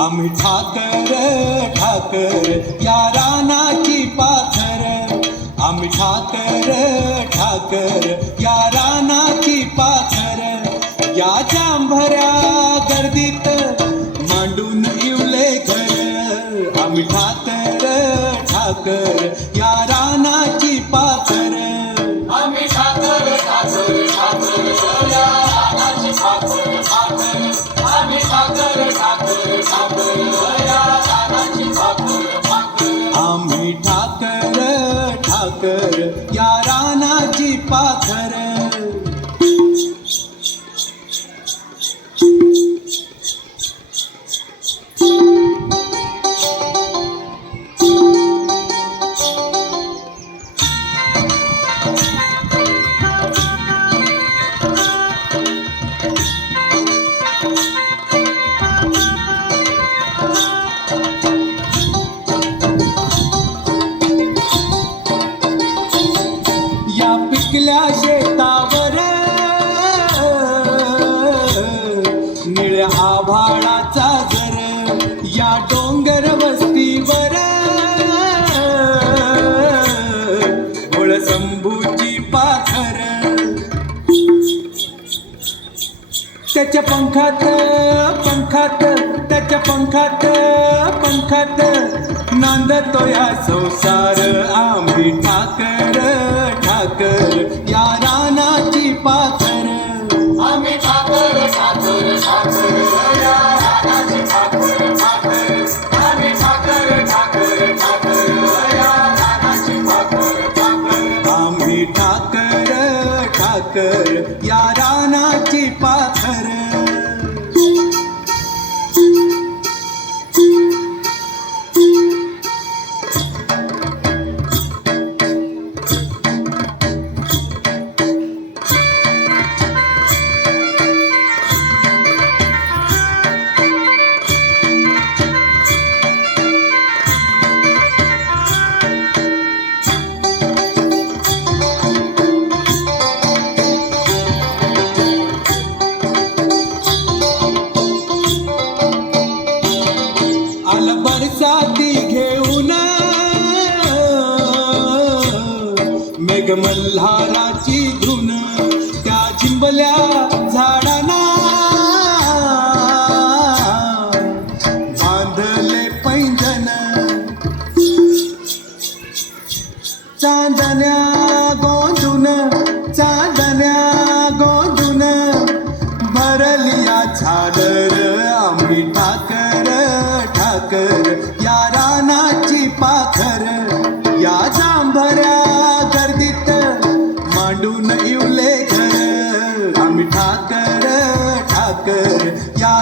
आम्ही ठाकर ठाकर या रानाची पाखर, आम्ही ठाकर ठाकर या रानाची पाखर, या जांभऱ्या गर्दीत मांडून इवले घर. आम्ही ठाकर ठाकर या रानाची पाखर, आम्ही ठाकर ठाकर ठाकर या रानाची पाखर पाखर, आम्ही ठाकर ठाकर ठाकर या रानाची पाखर पाखर. आम्ही ठाकर ठाकर या रानाची पाखर. या पिकल्या शेतावर निळ्या आभाळाचा जर, या डोंगर वस्तीवर ओळ शंभूची पाखर. त्याच्या पंखात पंखात त्याच्या पंखात पंखात नांदतो या संसार. आम्ही ठाकर ठाकर या रानाची पाखर, आम्ही ठाकर ठाकर ठाकर या रानाची पाखर पाखर, आम्ही ठाकर ठाकर ठाकर या रानाची पाखर पाखर. आम्ही ठाकर ठाकर या रानाची पाखर. आलं बरसाती घेऊन मेघ मल्हाराची धुन, त्या चिंबल्या झाडांना बांधले पैंजण. चांदण्या गोंधून चांदण्या गोंधून भरली या झाडर. आम्ही ठाकर ठाकर या रानाची पाखर, या जांभऱ्या गर्दीत मांडून इवले घर. आम्ही ठाकर ठाकर या